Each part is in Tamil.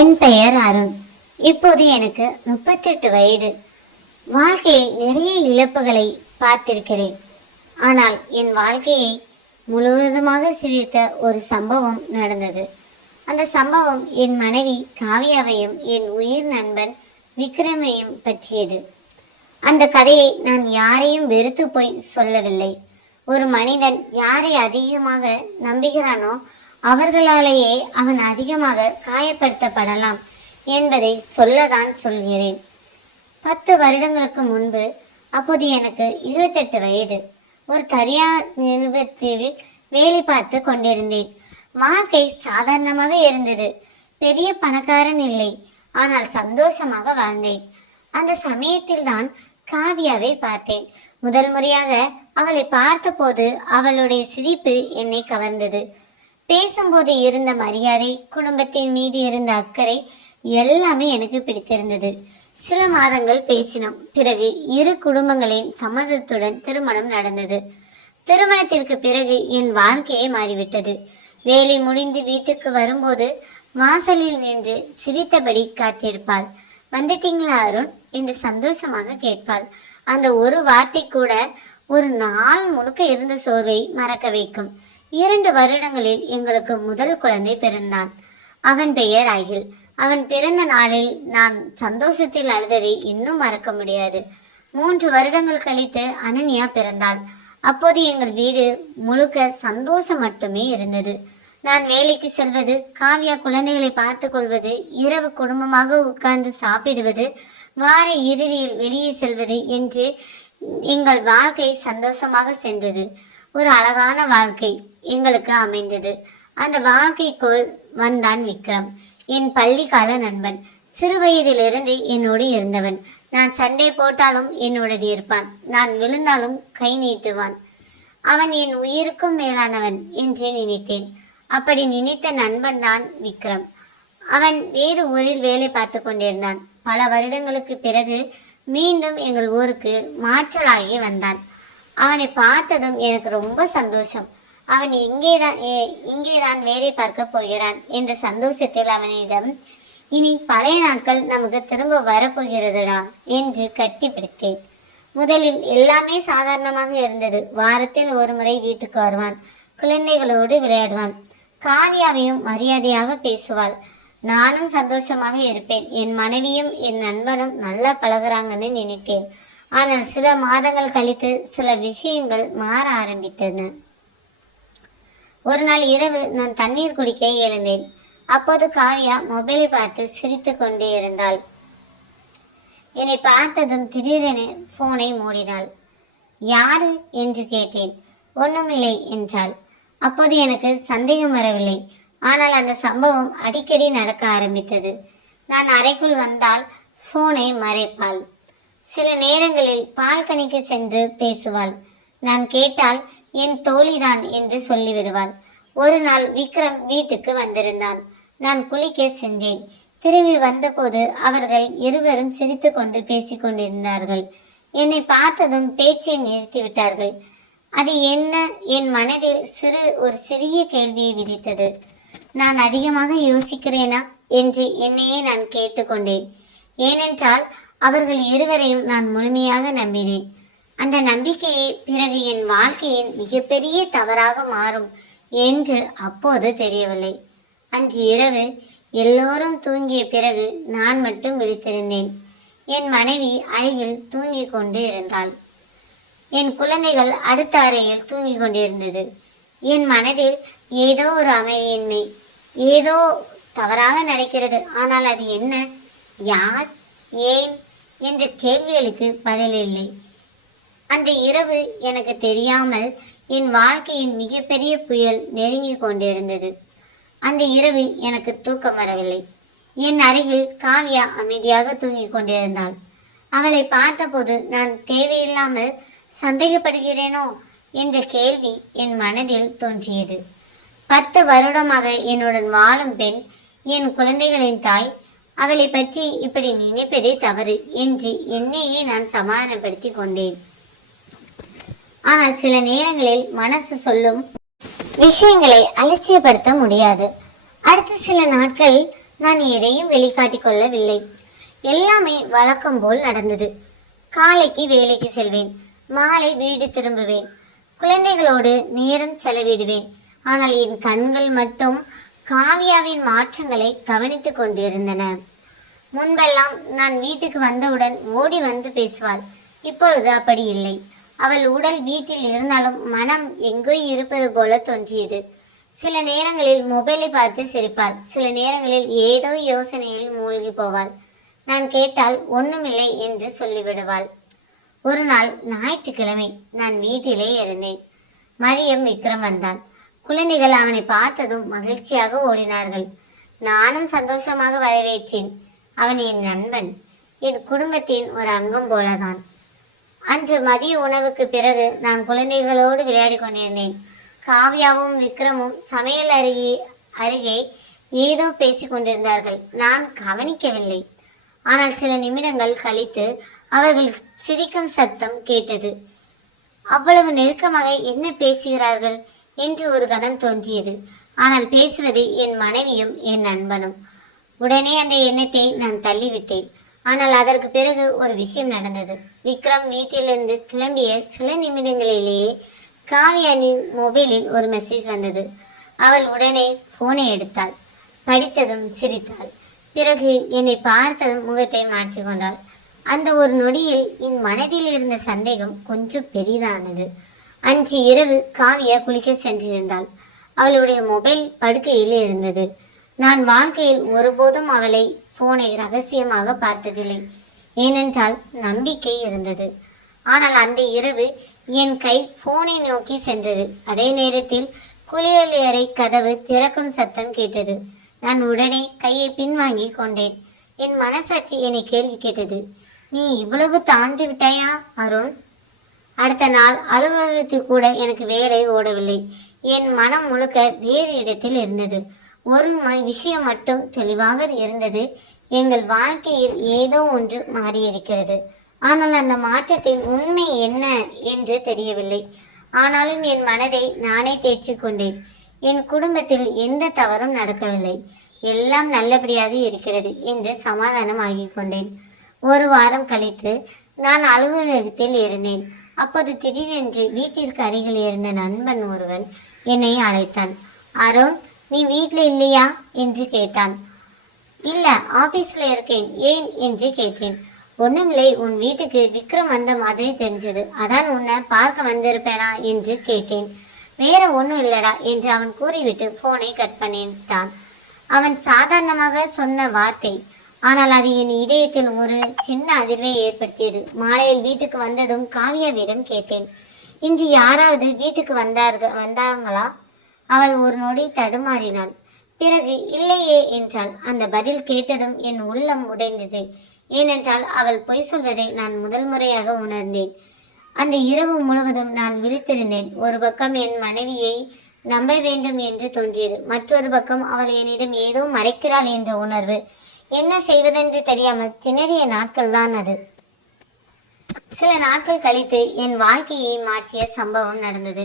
என் பெயர் அருண். இப்போது எனக்கு 38 வயது. வாழ்க்கையில் நிறைய இழப்புகளை பார்த்திருக்கிறேன். ஆனால் என் வாழ்க்கையை முழுவதுமாக சிரித்த ஒரு சம்பவம் நடந்தது. அந்த சம்பவம் என் மனைவி காவியாவையும் என் உயிர் நண்பன் விக்ரமையும் பற்றியது. அந்த கதையை நான் யாரையும் வெறுத்து போய் சொல்லவில்லை. ஒரு மனிதன் யாரை அதிகமாக நம்புகிறானோ அவர்களாலேயே அவன் அதிகமாக காயப்படுத்தப்படலாம் என்பதை சொல்லதான் சொல்கிறேன். 10 வருடங்களுக்கு முன்பு, அப்போது எனக்கு 28 வயது, ஒரு தனியார் நிறுவனத்தில் வேலை பார்த்து கொண்டிருந்தேன். வாழ்க்கை சாதாரணமாக இருந்தது. பெரிய பணக்காரன் இல்லை, ஆனால் சந்தோஷமாக வாழ்ந்தேன். அந்த சமயத்தில் தான் காவியாவை பார்த்தேன். முதல் முறையாக அவளை பார்த்தபோது அவளுடைய சிரிப்பு என்னை கவர்ந்தது. பேசும்போது இருந்த மரியாதை, குடும்பத்தின் மீது இருந்த அக்கறை எல்லாமே எனக்கு பிடித்திருந்தது. சில மாதங்கள் பேசினோம். பிறகு இரு குடும்பங்களின் சம்மதத்துடன் திருமணம் நடந்தது. திருமணத்திற்கு பிறகு என் வாழ்க்கையே மாறிவிட்டது. வேலை முடிந்து வீட்டுக்கு வரும்போது வாசலில் நின்று சிரித்தபடி காத்திருப்பாள். வந்துட்டீங்களா அருண் என்று சந்தோஷமாக கேட்பாள். அந்த ஒரு வார்த்தை கூட ஒரு நாள் முழுக்க இருந்த சோர்வை மறக்க வைக்கும். 2 வருடங்களில் எங்களுக்கு முதல் குழந்தை பிறந்தான். அவன் பெயர் அகில். அவன் பிறந்த நாளில் நான் சந்தோஷத்தில் அழுததை இன்னும் மறக்க முடியாது. 3 வருடங்கள் கழித்து அனன்யா பிறந்தாள். அப்போது எங்கள் வீடு முழுக்க சந்தோஷம் மட்டுமே இருந்தது. நான் வேலைக்கு செல்வது, காவியா குழந்தைகளை பார்த்து கொள்வது, இரவு குடும்பமாக உட்கார்ந்து சாப்பிடுவது, வார இறுதியில் வெளியே செல்வது என்று எங்கள் வாழ்க்கை சந்தோஷமாக சென்றது. ஒரு அழகான வாழ்க்கை எங்களுக்கு அமைந்தது. அந்த வாழ்க்கைக்குள் வந்தான் விக்ரம், என் பள்ளிக்கால நண்பன். சிறு வயதிலிருந்து என்னோடு இருந்தவன். நான் சண்டை போட்டாலும் என்னோடு இருப்பான். நான் விழுந்தாலும் கை நீட்டுவான். அவன் என் உயிருக்கும் மேலானவன் என்று நினைத்தேன். அப்படி நினைத்த நண்பன் தான் விக்ரம். அவன் வேறு ஊரில் வேலை பார்த்து கொண்டிருந்தான். பல வருடங்களுக்கு பிறகு மீண்டும் எங்கள் ஊருக்கு மாற்றலாகி வந்தான். அவனை பார்த்ததும் எனக்கு ரொம்ப சந்தோஷம். அவன் இங்கேதான் வேலை பார்க்க போகிறான் என்ற சந்தோஷத்தில் அவனிடம், இனி பழைய நாட்கள் நமக்கு திரும்ப வரப்போகிறதுடா என்று கட்டி பிடித்தேன். முதலில் எல்லாமே சாதாரணமாக இருந்தது. வாரத்தில் ஒரு முறை வீட்டுக்கு வருவான். குழந்தைகளோடு விளையாடுவான். காவியாவையும் மரியாதையாக பேசுவாள். நானும் சந்தோஷமாக இருப்பேன். என் மனைவியும் என் நண்பனும் நல்லா பழகுறாங்கன்னு நினைத்தேன். ஆனால் சில மாதங்கள் கழித்து சில விஷயங்கள் மாற ஆரம்பித்தன. ஒரு நாள் இரவு நான் தண்ணீர் குடிக்க எழுந்தேன். அப்போது காவியா மொபைலை பார்த்து சிரித்து கொண்டே இருந்தாள். என்னை பார்த்ததும் திடீரென போனை மூடினாள். யாரு என்று கேட்டேன். ஒன்றுமில்லை என்றாள். அப்போது எனக்கு சந்தேகம் வரவில்லை. ஆனால் அந்த சம்பவம் அடிக்கடி நடக்க ஆரம்பித்தது. நான் அறைக்குள் வந்தால் போனை மறைப்பாள். சில நேரங்களில் பால்கனிக்கு சென்று பேசுவாள். நான் கேட்டால் என் தோழிதான் என்று சொல்லிவிடுவாள். ஒரு நாள் விக்ரம் வீட்டுக்கு வந்திருந்தான். நான் குளிக்க சென்றேன். திரும்பி வந்தபோது அவர்கள் இருவரும் சிரித்து கொண்டு பேசிக் கொண்டிருந்தார்கள். என்னை பார்த்ததும் பேச்சை நிறுத்திவிட்டார்கள். அது என்ன? என் மனதில் ஒரு சிறிய கேள்வியை விதித்தது. நான் அதிகமாக யோசிக்கிறேனா என்று என்னையே நான் கேட்டுக்கொண்டேன். ஏனென்றால் அவர்கள் இருவரையும் நான் முழுமையாக நம்பினேன். அந்த நம்பிக்கையே பிறகு என் வாழ்க்கையின் மிகப்பெரிய தவறாக மாறும் என்று அப்போது தெரியவில்லை. அன்று இரவு எல்லோரும் தூங்கிய பிறகு நான் மட்டும் விழித்திருந்தேன். என் மனைவி அருகில் தூங்கிக் கொண்டு இருந்தாள். என் குழந்தைகள் அடுத்த அறையில் தூங்கிக் கொண்டிருந்தது. என் மனதில் ஏதோ ஒரு அமைதியின்மை, ஏதோ தவறாக நடக்கிறது. ஆனால் அது என்ன, யார், ஏன் என்ற கேள்விகளுக்கு பதில் இல்லை. அந்த இரவு எனக்கு தெரியாமல் என் வாழ்க்கையின் மிகப்பெரிய புயல் நெருங்கி கொண்டிருந்தது. அந்த இரவு எனக்கு தூக்கம் வரவில்லை. என் அருகில் காவியா அமைதியாக தூங்கிக் கொண்டிருந்தாள். அவளை பார்த்தபோது நான் தேவையில்லாமல் சந்தேகப்படுகிறேனோ என்ற கேள்வி என் மனதில் தோன்றியது. 10 வருடமாக என்னுடன் வாழும் பெண், என் குழந்தைகளின் தாய், அவளை பற்றி இப்படி நினைப்பதே தவறு என்று என்னையே நான் சமாதானப்படுத்தி கொண்டேன். ஆனால் சில நேரங்களில் மனசு சொல்லும் விஷயங்களை அலட்சியப்படுத்த முடியாது. அடுத்த சில நாட்கள் நான் எதையும் வெளிக்காட்டிக் கொள்ளவில்லை. எல்லாமே வழக்கம் போல் நடந்தது. காலைக்கு வேலைக்கு செல்வேன், மாலை வீடு திரும்புவேன், குழந்தைகளோடு நேரம் செலவிடுவேன். ஆனால் என் கண்கள் மட்டும் காவியாவின் மாற்றங்களை கவனித்துக் கொண்டிருந்தன. முன்பெல்லாம் நான் வீட்டுக்கு வந்தவுடன் ஓடி வந்து பேசுவாள். இப்பொழுது அப்படி இல்லை. அவள் உடல் வீட்டில் இருந்தாலும் மனம் எங்கோ இருப்பது போல தோன்றியது. சில நேரங்களில் மொபைலை பார்த்து சிரிப்பாள், சில நேரங்களில் ஏதோ யோசனையில் மூழ்கி போவாள். நான் கேட்டால் ஒண்ணுமில்லை என்று சொல்லிவிடுவாள். ஒரு நாள் ஞாயிற்றுக்கிழமை நான் வீட்டிலே இருந்தேன். மதியம் விக்ரம் வந்தான். குழந்தைகள் அவனை பார்த்ததும் மகிழ்ச்சியாக ஓடினார்கள். நானும் சந்தோஷமாக வரவேற்றேன். அவன் என் நண்பன், என் குடும்பத்தின் ஒரு அங்கம் போலதான். அன்று மதிய உணவுக்கு பிறகு நான் குழந்தைகளோடு விளையாடி கொண்டிருந்தேன். காவ்யாவும் விக்ரமும் சமையல் அருகே ஏதோ பேசிக் கொண்டிருந்தார்கள். நான் கவனிக்கவில்லை. ஆனால் சில நிமிடங்கள் கழித்து அவர்கள் சிரிக்கும் சத்தம் கேட்டது. அவ்வளவு நெருக்கமாக என்ன பேசுகிறார்கள் என்று ஒரு கணம் தோன்றியது. ஆனால் பேசுவது என் மனைவியும் என் நண்பனும். உடனே அந்த எண்ணத்தை நான் தள்ளிவிட்டேன். ஆனால் அதற்கு பிறகு ஒரு விஷயம் நடந்தது. விக்ரம் வீட்டிலிருந்து கிளம்பிய சில நிமிடங்களிலேயே காவியானின் மொபைலில் ஒரு மெசேஜ் வந்தது. அவள் உடனே போனை எடுத்தாள். படித்ததும் சிரித்தாள். பிறகு என்னை பார்த்ததும் முகத்தை மாற்றிக்கொண்டாள். அந்த ஒரு நொடியில் என் மனதில் இருந்த சந்தேகம் கொஞ்சம் பெரிதானது. அன்று இரவு காவியா குளிக்க சென்றிருந்தாள். அவளுடைய மொபைல் படுக்கையில் இருந்தது. நான் வாழ்க்கையில் ஒருபோதும் அவளை போனை ரகசியமாக பார்த்ததில்லை. ஏனென்றால் நம்பிக்கை இருந்தது. ஆனால் அந்த இரவு என் கை போனை நோக்கி சென்றது. அதே நேரத்தில் குளியலறை கதவு திறக்கும் சத்தம் கேட்டது. நான் உடனே கையை பின்வாங்கி கொண்டேன். என் மனசாட்சி என்னை கேள்வி கேட்டது. நீ இவ்வளவு தாழ்ந்து விட்டாயா அருண்? அடுத்த நாள் அலுவலகத்தில் கூட எனக்கு வேலை ஓடவில்லை. என் மனம் முழுக்க வேறு இடத்தில் இருந்தது. ஒரு விஷயம் மட்டும் தெளிவாக இருந்தது. எங்கள் வாழ்க்கையில் ஏதோ ஒன்று மாறியிருக்கிறது. ஆனால் அந்த மாற்றத்தின் உண்மை என்ன என்று தெரியவில்லை. ஆனாலும் என் மனதை நானே தேற்றிக் கொண்டேன். என் குடும்பத்தில் எந்த தவறும் நடக்கவில்லை, எல்லாம் நல்லபடியாக இருக்கிறது என்று சமாதானம் ஆகிக் கொண்டேன். ஒரு வாரம் கழித்து நான் அலுவலகத்தில் இருந்தேன். அப்போது திடீரென்று வீட்டிற்கு அருகில் இருந்த நண்பன் ஒருவன் என்னை அழைத்தான். அருண், நீ வீட்டில் இல்லையா என்று கேட்டான். இல்ல, ஆபீஸ்ல இருக்கேன். ஏன் என்று கேட்டேன். ஒண்ணுமில்லை, உன் வீட்டுக்கு விக்ரம் வந்த மாதிரி தெரிஞ்சது, அதான் உன்னை பார்க்க வந்திருப்பேனா என்று கேட்டேன். வேற ஒன்றும் இல்லடா என்று அவன் கூறிவிட்டு போனை கட் பண்ணிட்டான். அவன் சாதாரணமாக சொன்ன வார்த்தை, ஆனால் அது என் இதயத்தில் ஒரு சின்ன அதிர்வை ஏற்படுத்தியது. மாலையில் வீட்டுக்கு வந்ததும் காவியாவிடம் கேட்டேன், இன்று யாராவது வீட்டுக்கு வந்தாங்களா? அவள் ஒரு நொடி தடுமாறினாள். பிறகு இல்லையே என்றாள். அந்த பதில் கேட்டதும் என் உள்ளம் உடைந்தது. ஏனென்றால் அவள் பொய் சொல்வதை நான் முதல் முறையாக உணர்ந்தேன். அந்த இரவு முழுவதும் நான் விழித்திருந்தேன். ஒரு பக்கம் என் மனைவியை நம்ப வேண்டும் என்று தோன்றியது, மற்றொரு பக்கம் அவள் என்னிடம் ஏதோ மறைக்கிறாள் என்ற உணர்வு. என்ன செய்வதென்று தெரியாமல் திணறிய நாட்கள் தான் அது. சில நாட்கள் கழித்து என் வாழ்க்கையை மாற்றிய சம்பவம் நடந்தது.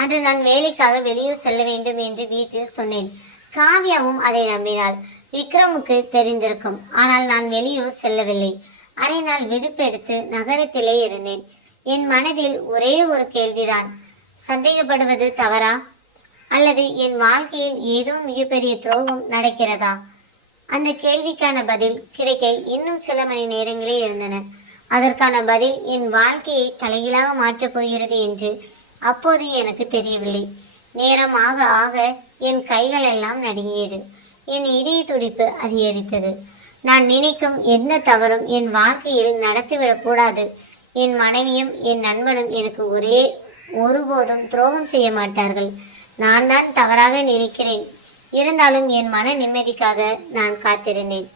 அன்று நான் வேலைக்காக வெளியூர் செல்ல வேண்டும் என்று வீட்டில் சொன்னேன். காவியாவும் அதை நம்பினாள். விக்ரமுக்கு தெரிந்திருக்கும். ஆனால் நான் வெளியூர் செல்லவில்லை. அரை நாள் விடுப்பெடுத்து நகரத்திலே இருந்தேன். என் மனதில் ஒரே ஒரு கேள்விதான், சந்தேகப்படுவது தவறா அல்லது என் வாழ்க்கையில் ஏதோ மிகப்பெரிய துரோகம் நடக்கிறதா? அந்த கேள்விக்கான பதில் கிடைக்க இன்னும் சில மணி நேரங்களே இருந்தன. அதற்கான பதில் என் வாழ்க்கையை தலைகீழாக மாற்றப் போகிறது என்று அப்போது எனக்கு தெரியவில்லை. நேரம் ஆக ஆக என் கைகள் எல்லாம் நடுங்கியது. என் இதய துடிப்பு அதிகரித்தது. நான் நினைக்கும் எந்த தவறும் என் வாழ்க்கையில் நடத்திவிடக்கூடாது. என் மனைவியும் என் நண்பனும் எனக்கு ஒருபோதும் துரோகம் செய்ய மாட்டார்கள். நான் தான் தவறாக நினைக்கிறேன். இருந்தாலும் என் மன நிம்மதிக்காக நான் காத்திருந்தேன்.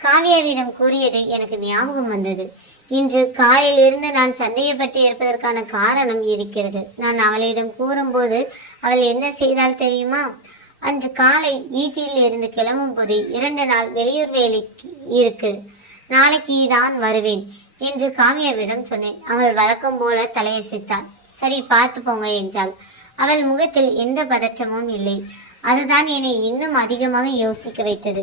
காவியாவிடம் கூறியது எனக்கு ஞாபகம் வந்தது. இன்று காலையில் இருந்து நான் சந்தேகப்பட்டு இருப்பதற்கான காரணம் இருக்கிறது. நான் அவளிடம் கூறும்போது அவள் என்ன செய்தால் தெரியுமா? அன்று காலை வீட்டில் இருந்து கிளம்பும் போது 2 நாள் வெளியூர் வேலைக்கு இருக்கு, நாளைக்கு தான் வருவேன் என்று காவியாவிடம் சொன்னேன். அவள் வழக்கம் போல தலையசைத்தாள். சரி, பார்த்து போங்க என்றாள். அவள் முகத்தில் எந்த பதற்றமும் இல்லை. அதுதான் என்னை இன்னும் அதிகமாக யோசிக்க வைத்தது.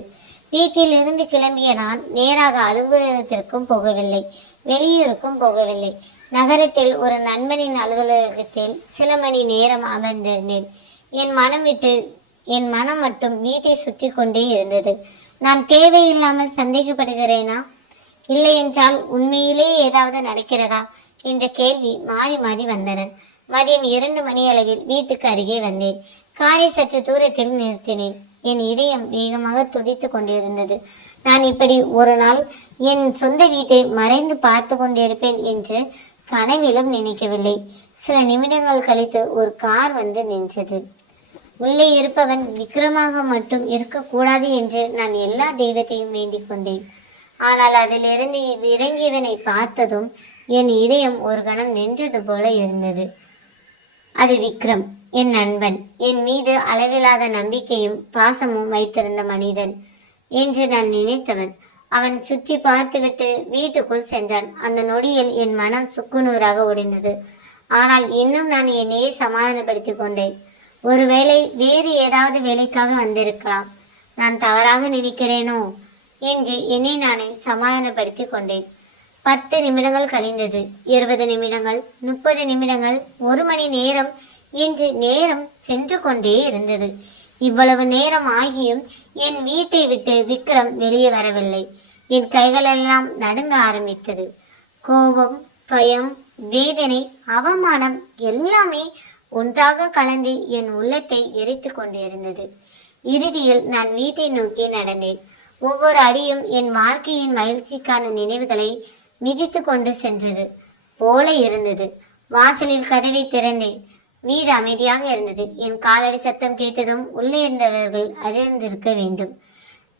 வீட்டில் இருந்து கிளம்பிய நான் நேராக அலுவலகத்திற்கும் போகவில்லை, வெளியூருக்கும் போகவில்லை. நகரத்தில் ஒரு நண்பனின் அலுவலகத்தில் சில மணி நேரம் அமர்ந்திருந்தேன். என் மனம் மட்டும் வீட்டை சுற்றி கொண்டே இருந்தது. நான் தேவையில்லாமல் சந்தேகப்படுகிறேனா, இல்லை என்றால் உண்மையிலே ஏதாவது நடக்கிறதா என்ற கேள்வி மாறி மாறி வந்தன. மதியம் 2 மணி அளவில் வீட்டுக்கு அருகே வந்தேன். காரை சற்று தூரத்தில் நிறுத்தினேன். என் இதயம் வேகமாக துடித்து கொண்டிருந்தது. நான் இப்படி ஒரு நாள் என் சொந்த வீட்டை மறைந்து பார்த்து கொண்டிருப்பேன் என்று கனவிலும் நினைக்கவில்லை. சில நிமிடங்கள் கழித்து ஒரு கார் வந்து நின்றது. உள்ளே இருப்பவன் விக்ரமாக மட்டும் இருக்கக்கூடாது என்று நான் எல்லா தெய்வத்தையும் வேண்டிக் கொண்டேன். ஆனால் அதிலிருந்து இறங்கியவனை பார்த்ததும் என் இதயம் ஒரு கணம் நின்றது போல இருந்தது. அது விக்ரம், என் நண்பன், என் மீது அளவில்லாத நம்பிக்கையும் பாசமும் வைத்திருந்த மனிதன் என்று நான் நினைத்தவன். அவன் சுற்றி பார்த்துவிட்டு வீட்டுக்குள் சென்றான். அந்த நொடியில் என் மனம் சுக்குநூறாக உடைந்தது. ஆனால் இன்னும் நான் என்னையே சமாதானப்படுத்தி கொண்டேன். ஒருவேளை வேறு ஏதாவது வேலைக்காக வந்திருக்கலாம், நான் தவறாக நினைக்கிறேனோ என்று என்னை நானே சமாதானப்படுத்தி கொண்டேன். 10 நிமிடங்கள் கழிந்தது. 20 நிமிடங்கள், 30 நிமிடங்கள், 1 மணி நேரம் என்று நேரம் சென்று கொண்டே இருந்தது. இவ்வளவு நேரம் ஆகியும் என் வீட்டை விட்டு விக்ரம் வெளியே வரவில்லை. என் கைகளெல்லாம் நடுங்க ஆரம்பித்தது. கோபம், பயம், வேதனை, அவமானம் எல்லாமே ஒன்றாக கலந்து என் உள்ளத்தை எரித்து கொண்டிருந்தது. இறுதியில் நான் வீட்டை நோக்கி நடந்தேன். ஒவ்வொரு அடியும் என் வாழ்க்கையின் மகிழ்ச்சிக்கான நினைவுகளை மிதித்து கொண்டு சென்றது போல இருந்தது. வாசலில் கதவை திறந்தேன். வீடு அமைதியாக இருந்தது. என் காலடி சத்தம் கேட்டதும் உள்ளே இருந்தவர்கள் அதிர்ந்திருக்க வேண்டும்.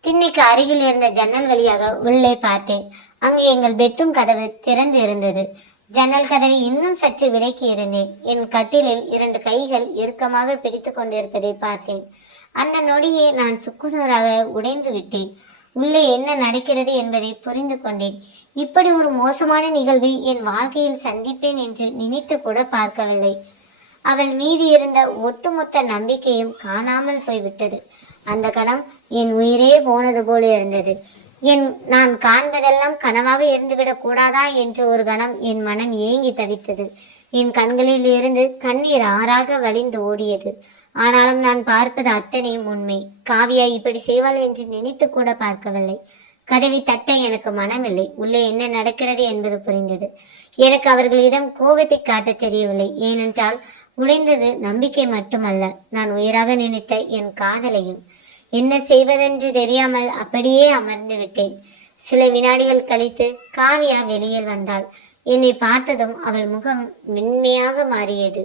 திண்ணைக்கு அருகில் இருந்த ஜன்னல் வழியாக உள்ளே பார்த்தேன். அங்கு எங்கள் பெட்ரூம் கதவு திறந்து இருந்தது. ஜன்னல் கதவை இன்னும் சற்று விலக்கி இருந்தேன். என் கட்டிலில் 2 கைகள் இறுக்கமாக பிடித்து கொண்டிருப்பதை பார்த்தேன். அந்த நொடியே நான் சுக்குநூறாக உடைந்து விட்டேன். உள்ளே என்ன நடக்கிறது என்பதை புரிந்து கொண்டேன். இப்படி ஒரு மோசமான நிகழ்வை என் வாழ்க்கையில் சந்திப்பேன் என்று நினைத்து கூட பார்க்கவில்லை. அவள் மீது இருந்த ஒட்டுமொத்த நம்பிக்கையும் காணாமல் போய்விட்டது. அந்த கணம் என் உயிரே போனது போல இருந்தது. நான் காண்பதெல்லாம் கனவாக இருந்துவிடக் கூடாதா என்று ஒரு கணம் என் மனம் ஏங்கி தவித்தது. என் கண்களில் இருந்து கண்ணீர் ஆறாக வழிந்து ஓடியது. ஆனாலும் நான் பார்ப்பது அத்தனையும் உண்மை. காவியா இப்படி செய்வாள் என்று நினைத்து கூட பார்க்கவில்லை. கதவை தட்ட எனக்கு மனமில்லை. உள்ளே என்ன நடக்கிறது என்பது புரிந்தது. எனக்கு அவர்களிடம் கோபத்தை காட்ட தெரியவில்லை. ஏனென்றால் உடைந்தது நம்பிக்கை மட்டுமல்ல, நான் உயிராக நினைத்த என் காதலையும். என்ன செய்வதென்று தெரியாமல் அப்படியே அமர்ந்து விட்டேன். சில வினாடிகள் கழித்து காவியா வெளியில் வந்தாள். என்னை பார்த்ததும் அவள் முகம் மென்மையாக மாறியது.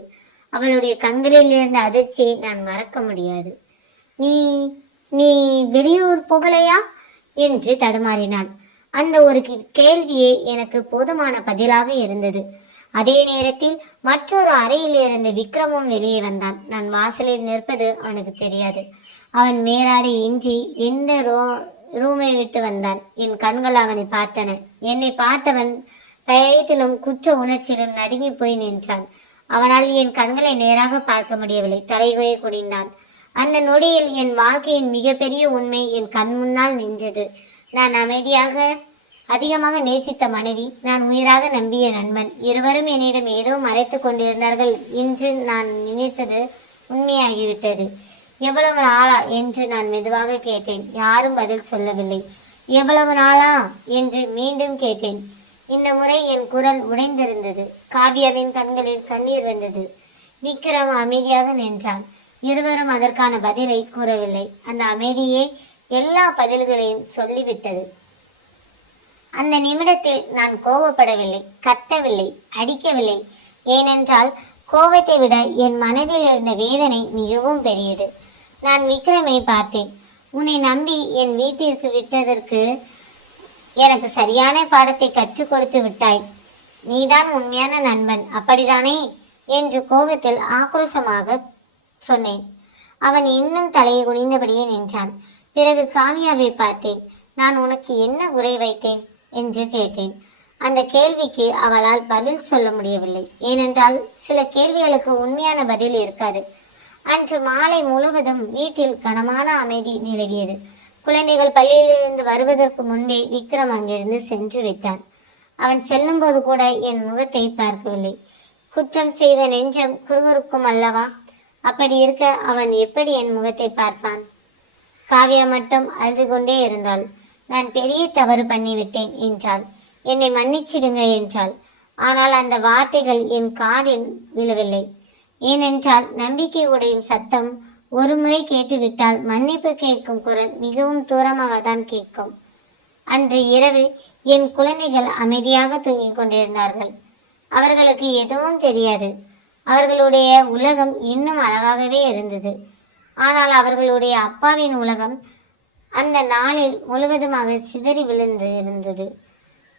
அவளுடைய கண்களில் இருந்த அதிர்ச்சியை நான் மறக்க முடியாது. நீ நீ வெளியூர் போகலையா என்று தடுமாறினான். அந்த ஒரு கேள்வியே எனக்கு போதுமான பதிலாக இருந்தது. அதே நேரத்தில் மற்றொரு அறையில் இருந்த விக்ரமும் வெளியே வந்தான். நான் வாசலில் நிற்பது அவனுக்கு தெரியாது. அவன் மேலாடை இன்றி எந்த ரூமை விட்டு வந்தான். என் கண்கள் அவனை பார்த்தன. என்னை பார்த்தவன் பயத்திலும் குற்ற உணர்ச்சியிலும் நடுங்கி போய் நின்றான். அவனால் என் கண்களை நேராக பார்க்க முடியவில்லை. தலைகோயை குடிந்தான். அந்த நொடியில் என் வாழ்க்கையின் மிகப்பெரிய உண்மை என் கண் முன்னால் நின்றது. நான் அதிகமாக நேசித்த மனைவி, நான் உயிராக நம்பிய நண்பன், இருவரும் என்னிடம் ஏதோ மறைத்து கொண்டிருந்தார்கள் என்று நான் நினைத்தது உண்மையாகிவிட்டது. எவ்வளவு நாளா என்று நான் மெதுவாக கேட்டேன். யாரும் பதில் சொல்லவில்லை. எவ்வளவு நாளா என்று மீண்டும் கேட்டேன். இந்த முறை என் குரல் உடைந்திருந்தது. காவியாவின் கண்களில் கண்ணீர் வந்தது. விக்ரம் அமைதியாக நின்றான். இருவரும் அதற்கான பதிலை கூறவில்லை. அந்த அமைதியே எல்லா பதில்களையும் சொல்லிவிட்டது. அந்த நிமிடத்தில் நான் கோபப்படவில்லை, கத்தவில்லை, அடிக்கவில்லை. ஏனென்றால் கோபத்தை விட என் மனதில் இருந்த வேதனை மிகவும் பெரியது. நான் விக்ரமை பார்த்தேன். உன்னை நம்பி என் வீட்டிற்கு விட்டதற்கு எனக்கு சரியான பாடத்தை கற்றுக் கொடுத்து விட்டாய். நீதான் உண்மையான நண்பன், அப்படிதானே என்று கோபத்தில் ஆக்ரோஷமாக சொன்னேன். அவன் இன்னும் தலையை குனிந்தபடியே நின்றான். பிறகு காவியாவை பார்த்தேன். நான் உனக்கு என்ன குறை வைத்தேன் என்று கேட்டேன். அந்த கேள்விக்கு அவளால் பதில் சொல்ல முடியவில்லை. ஏனென்றால் சில கேள்விகளுக்கு உண்மையான பதில் இருக்காது. அன்று மாலை முழுவதும் வீட்டில் கனமான அமைதி நிலவியது. குழந்தைகள் பள்ளியிலிருந்து வருவதற்கு முன்பே விக்ரம் அங்கிருந்து சென்று விட்டான். அவன் செல்லும்போது கூட என் முகத்தை பார்க்கவில்லை. குற்றம் செய்த நெஞ்சம் குறுகுறுக்கும் அல்லவா? அப்படி இருக்க அவன் எப்படி என் முகத்தை பார்ப்பான்? காவ்யா மட்டும் அழுது கொண்டே இருந்தாள். நான் பெரிய தவறு பண்ணிவிட்டேன் என்றாள். என்னை மன்னிச்சிடுங்க என்றாள். ஆனால் அந்த வார்த்தைகள் என் காதில் விழவில்லை. ஏனென்றால் நம்பிக்கை உடையும் சத்தம் ஒரு முறை கேட்டுவிட்டால் மன்னிப்பு கேட்கும் குரல் மிகவும் தூரமாக தான் கேட்கும். அன்று இரவு என் குழந்தைகள் அமைதியாக தூங்கிக் கொண்டிருந்தார்கள். அவர்களுக்கு எதுவும் தெரியாது. அவர்களுடைய உலகம் இன்னும் அழகாகவே இருந்தது. ஆனால் அவர்களுடைய அப்பாவின் உலகம் அந்த நாளில் முழுவதுமாக சிதறி விழுந்து இருந்தது.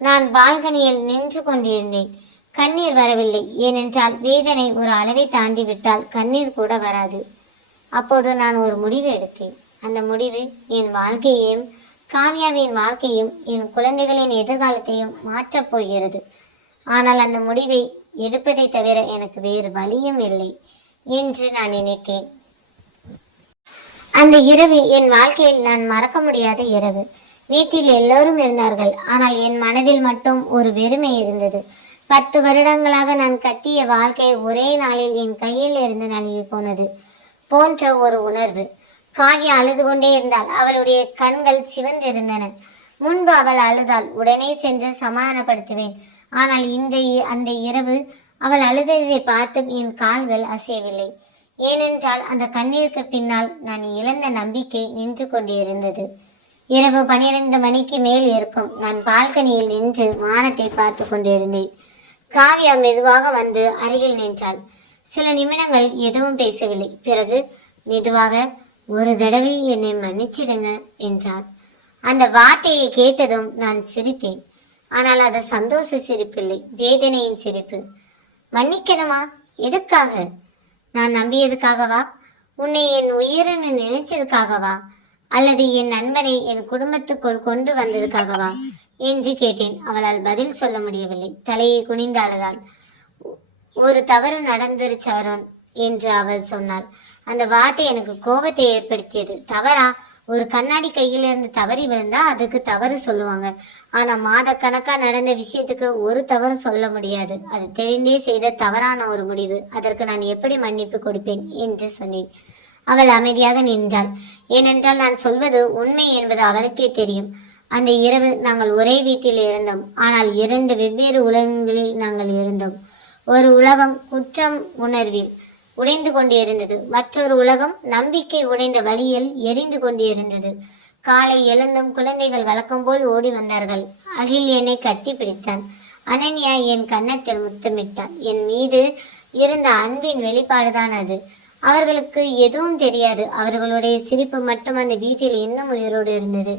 நான் பால்கனியில் நின்று கொண்டிருந்தேன். கண்ணீர் வரவில்லை. ஏனென்றால் வேதனை ஒரு அளவை தாண்டி விட்டால் கண்ணீர் கூட வராது. அப்போது நான் ஒரு முடிவு எடுத்தேன். அந்த முடிவு என் வாழ்க்கையையும் காவ்யாவின் வாழ்க்கையும் என் குழந்தைகளின் எதிர்காலத்தையும் மாற்றப் போகிறது. ஆனால் அந்த முடிவை எடுப்பதை தவிர எனக்கு வேறு வழியும் இல்லை என்று நான் நினைத்தேன். அந்த இரவு என் வாழ்க்கையில் நான் மறக்க முடியாத இரவு. வீட்டில் எல்லோரும் இருந்தார்கள். ஆனால் என் மனதில் மட்டும் ஒரு வெறுமை இருந்தது. 10 வருடங்களாக நான் கட்டிய வாழ்க்கை ஒரே நாளில் என் கையில் இருந்து நழுவி போனது போன்ற ஒரு உணர்வு. காவ்யா அழுது கொண்டே இருந்தாள். அவளுடைய கண்கள் சிவந்திருந்தன. முன்பு அவள் அழுதாள். உடனே சென்று சமாதானப்படுத்துவேன். ஆனால் அந்த இரவு அவள் அழுததை பார்த்தும் என் கால்கள் அசையவில்லை. ஏனென்றால் அந்த கண்ணீருக்கு பின்னால் நான் இழந்த நம்பிக்கை நின்று கொண்டிருந்தது. இரவு 12 மணிக்கு மேல் இருக்கும். நான் பால்கனியில் நின்று வானத்தை பார்த்து கொண்டிருந்தேன். காவ்யா மெதுவாக வந்து அருகில் நின்றாள். சில நிமிடங்கள் எதுவும் பேசவில்லை. பிறகு மெதுவாக, ஒரு தடவை என்னை மன்னிச்சிடுங்க என்றாள். அந்த வார்த்தையை கேட்டதும் நான் சிரித்தேன். ஆனால் அது சந்தோஷ சிரிப்பில்லை, வேதனையின் சிரிப்பு. மன்னிக்கணுமா? எதுக்காக? நான் நம்பியதுக்காகவா? உன்னை என் உயிரினு நினைச்சதுக்காகவா? அல்லது என் நண்பனை என் குடும்பத்துக்குள் கொண்டு வந்ததுக்காகவா என்று கேட்டேன். அவளால் பதில் சொல்ல முடியவில்லை. தலையை குனிந்து அழுதாள். ஒரு தவறு நடந்துருச்சு அருண் என்று அவள் சொன்னாள். அந்த வார்த்தை எனக்கு கோபத்தை ஏற்படுத்தியது. தவறா? ஒரு கண்ணாடி கையிலிருந்து தவறி விழுந்தா அதுக்கு தவறு சொல்லுவாங்க. ஆனா மாதக்கணக்கா நடந்த விஷயத்துக்கு ஒரு தவறு சொல்ல முடியாது. அது தெரிந்தே செய்த தவறான ஒரு முடிவு. அதற்கு நான் எப்படி மன்னிப்பு கொடுப்பேன் என்று சொன்னேன். அவள் அமைதியாக நின்றாள். ஏனென்றால் நான் சொல்வது உண்மை என்பது அவளுக்கே தெரியும். அந்த இரவு நாங்கள் ஒரே வீட்டில் இருந்தோம். ஆனால் 2 வெவ்வேறு உலகங்களில் நாங்கள் இருந்தோம். ஒரு உலகம் குற்றம் உணர்வில் உடைந்து கொண்டிருந்தது. மற்றொரு உலகம் நம்பிக்கை உடைந்த வழியில் எரிந்து கொண்டிருந்தது. காலை எழுந்தும் குழந்தைகள் வழக்கம் போல் ஓடி வந்தார்கள். அகில் என்னை கட்டி பிடித்தான். அனன்யா என் கன்னத்தில் முத்தமிட்டான். என் மீது இருந்த அன்பின் வெளிப்பாடுதான் அது. அவர்களுக்கு எதுவும் தெரியாது. அவர்களுடைய சிரிப்பு மட்டும் அந்த வீட்டில் இன்னும் உயிரோடு இருந்தது.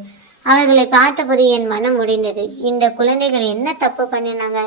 அவர்களை பார்த்தபோது என் மனம் உடைந்தது. இந்த குழந்தைகள் என்ன தப்பு பண்ணினாங்க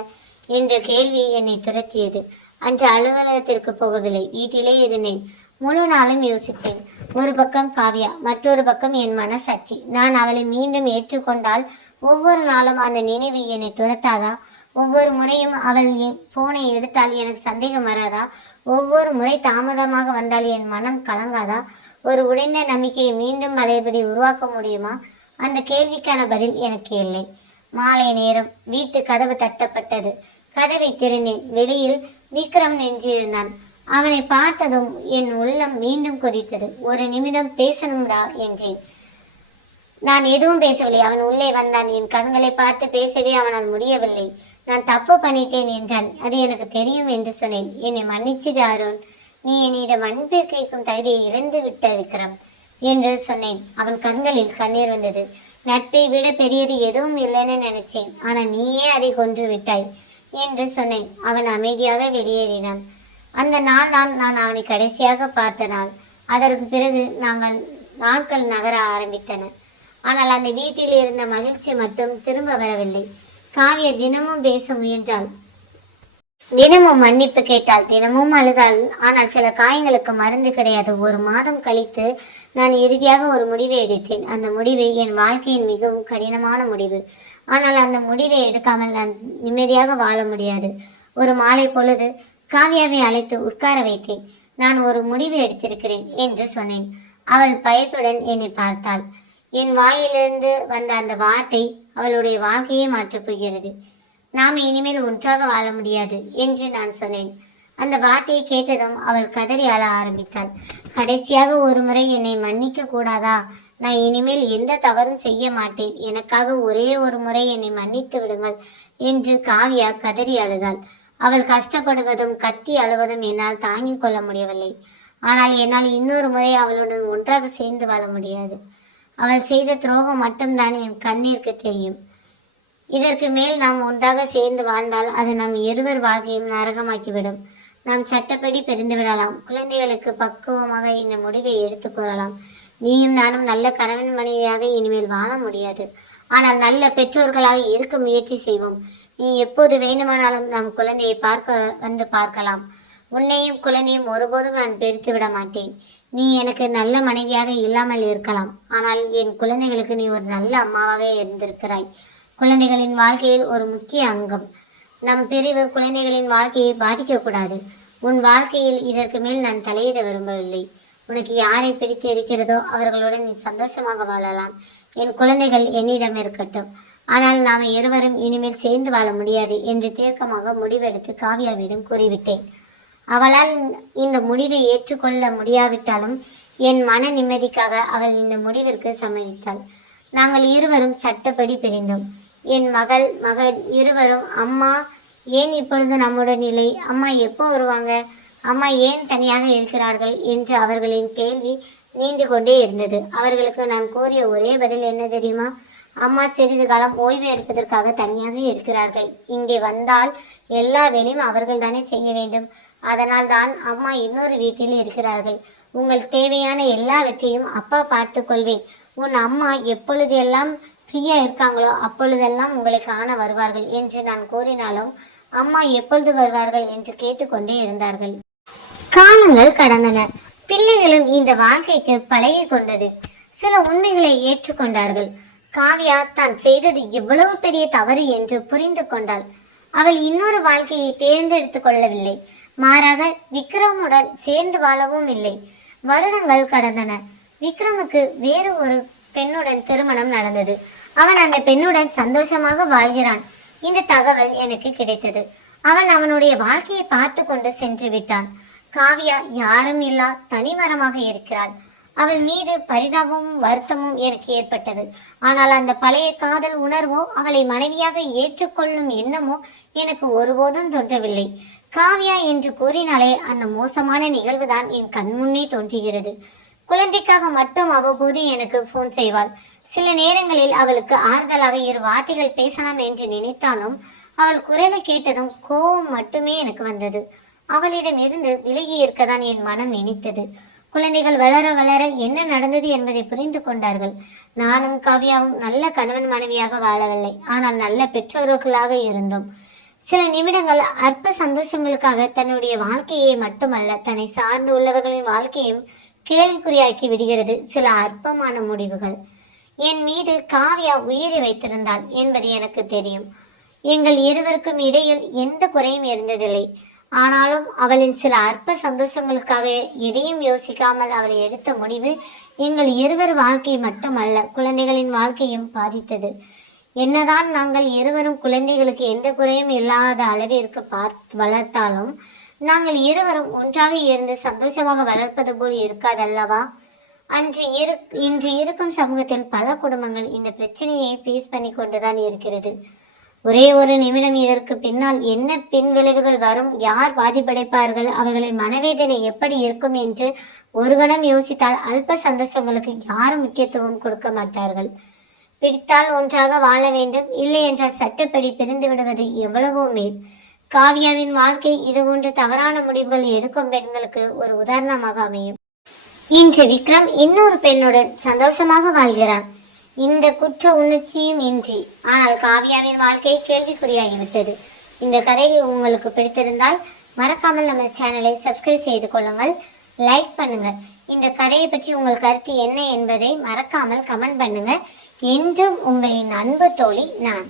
என்ற கேள்வி என்னை துரத்தியது. அன்று அலுவலகத்திற்கு போகவில்லை, வீட்டிலே இருந்தேன். முழு நாளும் யோசித்தேன். ஒரு பக்கம் காவ்யா, மற்றொரு பக்கம் என் மனசாட்சி. நான் அவளை மீண்டும் ஏற்றுக்கொண்டால் ஒவ்வொரு நாளும் அந்த நினைவு என்னை துரத்தாதா? ஒவ்வொரு முறையும் அவள் போனை எடுத்தால் எனக்கு சந்தேகம் வராதா? ஒவ்வொரு முறை தாமதமாக வந்தால் என் மனம் கலங்காதா? ஒரு உடைந்த நம்பிக்கையை மீண்டும் பழையபடி உருவாக்க முடியுமா? அந்த கேள்விக்கான பதில் எனக்கு இல்லை. மாலை நேரம். வீட்டு கதவு தட்டப்பட்டது. கதவை திறந்தேன். வெளியில் விக்ரம் நின்றிருந்தான். அவனை பார்த்ததும் என் உள்ளம் மீண்டும் கொதித்தது. ஒரு நிமிடம் பேசணும்டா என்றேன். நான் எதுவும் பேசவில்லை. அவன் உள்ளே வந்தான். என் கண்களை பார்த்து பேசவே அவனால் முடியவில்லை. நான் தப்பு பண்ணிட்டேன் என்றான். அது எனக்கு தெரியும் என்று சொன்னேன். என்னை மன்னிச்சிடு அருண். நீ என்னிடம் மன்னிப்பு கேட்கும் தகுதியை இழந்து விட்ட விக்ரம் என்று சொன்னேன். அவன் கண்களில் கண்ணீர் வந்தது. நட்பை விட பெரியது எதுவும் இல்லைன்னு நினைச்சேன். ஆனால் நீயே அதை கொன்று விட்டாய் என்று சொன்னேன். அவன் அமைதியாக வெளியேறினான். அந்த நாள் தான் நான் அவனை கடைசியாக பார்த்த நாள். அதற்கு பிறகு நாட்கள் நகர ஆரம்பித்தன. ஆனால் அந்த வீட்டில் இருந்த மகிழ்ச்சி மட்டும் திரும்ப வரவில்லை. காவ்யா தினமும் பேச முயன்றாள். தினமும் மன்னிப்பு கேட்டாள். தினமும் அழுதாள். ஆனால் சில காயங்களுக்கு மருந்து கிடையாது. 1 மாதம் கழித்து நான் இறுதியாக ஒரு முடிவை எடுத்தேன். அந்த முடிவு என் வாழ்க்கையின் மிகவும் கடினமான முடிவு. ஆனால் அந்த முடிவை எடுக்காமல் நான் நிம்மதியாக வாழ முடியாது. ஒரு மாலை பொழுது காவ்யாவை அழைத்து உட்கார வைத்தேன். நான் ஒரு முடிவு எடுத்திருக்கிறேன் என்று சொன்னேன். அவள் பயத்துடன் என்னை பார்த்தாள். என் வாயிலிருந்து வந்த அந்த வார்த்தை அவளுடைய வாழ்க்கையை மாற்றப் போகிறது. நாம் இனிமேல் ஒன்றாக வாழ முடியாது என்று நான் சொன்னேன். அந்த வார்த்தையை கேட்டதும் அவள் கதறி அழ ஆரம்பித்தாள். கடைசியாக ஒரு முறை என்னை மன்னிக்க கூடாதா? நான் இனிமேல் எந்த தவறும் செய்ய மாட்டேன். எனக்காக ஒரே ஒரு முறை என்னை மன்னித்து விடுங்கள் என்று காவியா கதறி அழுதாள். அவள் கஷ்டப்படுவதும் கத்தி அழுவதும் என்னால் தாங்கிக் கொள்ள முடியவில்லை. ஆனால் என்னால் இன்னொரு முறை அவளுடன் ஒன்றாக சேர்ந்து வாழ முடியாது. அவள் செய்த துரோகம் மட்டும்தான் என் கண்ணிற்கு தெரியும். இதற்கு மேல் நாம் ஒன்றாக சேர்ந்து வாழ்ந்தால் அது நம் இருவர் வாழ்க்கையும் நரகமாக்கிவிடும். நாம் சட்டப்படி பிரிந்து விடலாம். குழந்தைகளுக்கு பக்குவமாக இந்த முடிவை எடுத்து கூறலாம். நீயும் நானும் நல்ல கணவன் மனைவியாக இனிமேல் வாழ முடியாது. ஆனால் நல்ல பெற்றோர்களாக இருக்க முயற்சி செய்வோம். நீ எப்போது வேண்டுமானாலும் நம் குழந்தையை பார்க்கலாம். உன்னையும் குழந்தையும் ஒருபோதும் நான் பிரித்து விட மாட்டேன். நீ எனக்கு நல்ல மனைவியாக இல்லாமல் இருக்கலாம். ஆனால் என் குழந்தைகளுக்கு நீ ஒரு நல்ல அம்மாவாக இருந்திருக்கிறாய். குழந்தைகளின் வாழ்க்கையில் ஒரு முக்கிய அங்கம். நம் பிரிவு குழந்தைகளின் வாழ்க்கையை பாதிக்கக்கூடாது. உன் வாழ்க்கையில் இதற்கு மேல் நான் தலையிட விரும்பவில்லை. உனக்கு யாரை பிடித்து இருக்கிறதோ அவர்களுடன் நீ சந்தோஷமாக வாழலாம். என் குழந்தைகள் என்னிடம் இருக்கட்டும். ஆனால் நாம் இருவரும் இனிமேல் சேர்ந்து வாழ முடியாது என்று தீர்க்கமாக முடிவெடுத்து காவியாவிடம் கூறிவிட்டேன். அவளால் இந்த முடிவை ஏற்றுக்கொள்ள முடியாவிட்டாலும் என் மன நிம்மதிக்காக அவள் இந்த முடிவிற்கு சம்மதித்தாள். நாங்கள் இருவரும் சட்டப்படி பிரிந்தோம். என் மகள் இருவரும், அம்மா ஏன் இப்பொழுது நம்முடன் இல்லை? அம்மா எப்போ வருவாங்க? அம்மா ஏன் தனியாக இருக்கிறார்கள் என்று அவர்களின் கேள்வி நீண்டு கொண்டே இருந்தது. அவர்களுக்கு நான் கூறிய ஒரே பதில் என்ன தெரியுமா? அம்மா சிறிது காலம் ஓய்வு எடுப்பதற்காக தனியாக இருக்கிறார்கள். இங்கே வந்தால் எல்லா வேலையும் அவர்கள் தானே செய்ய வேண்டும். அதனால் தான் அம்மா இன்னொரு வீட்டில் இருக்கிறார்கள். உங்கள் தேவையான எல்லாவற்றையும் அப்பா பார்த்து கொள்வேன். உன் அம்மா எப்பொழுது எல்லாம் ஃப்ரீயா இருக்காங்களோ அப்பொழுதெல்லாம் உங்களை காண வருவார்கள் என்று நான் கூறினாலும் அம்மா எப்பொழுது வருவார்கள் என்று கேட்டுக்கொண்டே இருந்தார்கள். காலங்கள் கடந்தன. பிள்ளைகளும் இந்த வாழ்க்கைக்கு பழகி கொண்டது. சில உண்மைகளை ஏற்றுக்கொண்டார்கள். காவியா தான் செய்தது எவ்வளவு பெரிய தவறு என்று புரிந்து கொண்டாள். அவள் இன்னொரு வாழ்க்கையை தேர்ந்தெடுத்துக் கொள்ளவில்லை. மாறாக விக்ரமுடன் சேர்ந்து வாழவும் இல்லை. வருடங்கள் கடந்தன. விக்ரமுக்கு வேறு ஒரு பெண்ணுடன் திருமணம் நடந்தது. அவன் அந்த பெண்ணுடன் சந்தோஷமாக வாழ்கிறான். இந்த தகவல் எனக்கு கிடைத்தது. அவன் அவனுடைய வாழ்க்கையை பார்த்து கொண்டு சென்று விட்டான். காவியா யாரும் இல்லா தனிமரமாக இருக்கிறாள். அவள் மீது பரிதாபமும் வருத்தமும் எனக்கு ஏற்பட்டது. ஆனால் அந்த பழைய காதல் உணர்வோ அவளை மனைவியாக ஏற்றுக்கொள்ளும் எண்ணமோ எனக்கு ஒருபோதும் தோன்றவில்லை. காவியா என்று கூறினாலே அந்த மோசமான நிகழ்வுதான் என் கண்முன்னே தோன்றுகிறது. குழந்தைக்காக மட்டும் அவ்வப்போது எனக்கு போன் செய்வாள். சில நேரங்களில் அவளுக்கு ஆறுதலாக இரு வார்த்தைகள் பேசலாம் என்று நினைத்தாலும் அவள் குரலை கேட்டதும் கோபம் மட்டுமே எனக்கு வந்தது. அவளிடம் இருந்து விலகி இருக்கதான் என் மனம் நினைத்தது. குழந்தைகள் வளர வளர என்ன நடந்தது என்பதை புரிந்து கொண்டார்கள். நானும் காவியாவும் நல்ல கணவன் மனைவியாக வாழவில்லை, ஆனால் நல்ல பெற்றோர்களாக இருந்தோம். சில நிமிடங்கள் அற்ப சந்தோஷங்களுக்காக தன்னுடைய வாழ்க்கையை மட்டுமல்ல தன்னை சார்ந்து உள்ளவர்களின் வாழ்க்கையும் கேள்விக்குறியாக்கி விடுகிறது சில அற்பமான முடிவுகள். என் மீது காவியா உயிரை வைத்திருந்தாள் என்பது எனக்கு தெரியும். எங்கள் இருவருக்கும் இடையில் எந்த குறையும் இருந்ததில்லை. ஆனாலும் அவளின் சில அற்ப சந்தோஷங்களுக்காக எதையும் யோசிக்காமல் அவள் எடுத்த முடிவு எங்கள் இருவர் வாழ்க்கை மட்டுமல்ல குழந்தைகளின் வாழ்க்கையும் பாதித்தது. என்னதான் நாங்கள் இருவரும் குழந்தைகளுக்கு எந்த குறையும் இல்லாத அளவிற்கு வளர்த்தாலும் நாங்கள் இருவரும் ஒன்றாக இருந்து சந்தோஷமாக வளர்ப்பது போல் இருக்காதல்லவா? இன்று இருக்கும் சமூகத்தில் பல குடும்பங்கள் இந்த பிரச்சனையை பேஸ் பண்ணி கொண்டுதான் இருக்கிறது. ஒரே ஒரு நிமிடம் இதற்கு பின்னால் என்ன பின் விளைவுகள் வரும், யார் பாதிப்படைப்பார்கள், அவர்களின் மனவேதனை எப்படி இருக்கும் என்று ஒரு கணம் யோசித்தால் அல்ப சந்தோஷங்களுக்கு யாரும் முக்கியத்துவம் கொடுக்க மாட்டார்கள். பிடித்தால் ஒன்றாக வாழ வேண்டும், இல்லை என்றால் சட்டப்படி பிரிந்து விடுவது எவ்வளவோ மேல். காவியாவின் வாழ்க்கை இதுபோன்ற தவறான முடிவுகள் எடுக்கும் பெண்களுக்கு ஒரு உதாரணமாக அமையும். இன்று விக்ரம் இன்னொரு பெண்ணுடன் சந்தோஷமாக வாழ்கிறான். இந்த குற்ற உணர்ச்சியும் இன்றி. ஆனால் காவியாவின் வாழ்க்கை கேள்விக்குறியாகிவிட்டது. இந்த கதை உங்களுக்கு பிடித்திருந்தால் மறக்காமல் நம்ம சேனலை சப்ஸ்கிரைப் செய்து கொள்ளுங்கள், லைக் பண்ணுங்க. இந்த கதையை பற்றி உங்கள் கருத்து என்ன என்பதை மறக்காமல் கமெண்ட் பண்ணுங்க. என்றும் உங்களின் அன்பு தோழி நான்.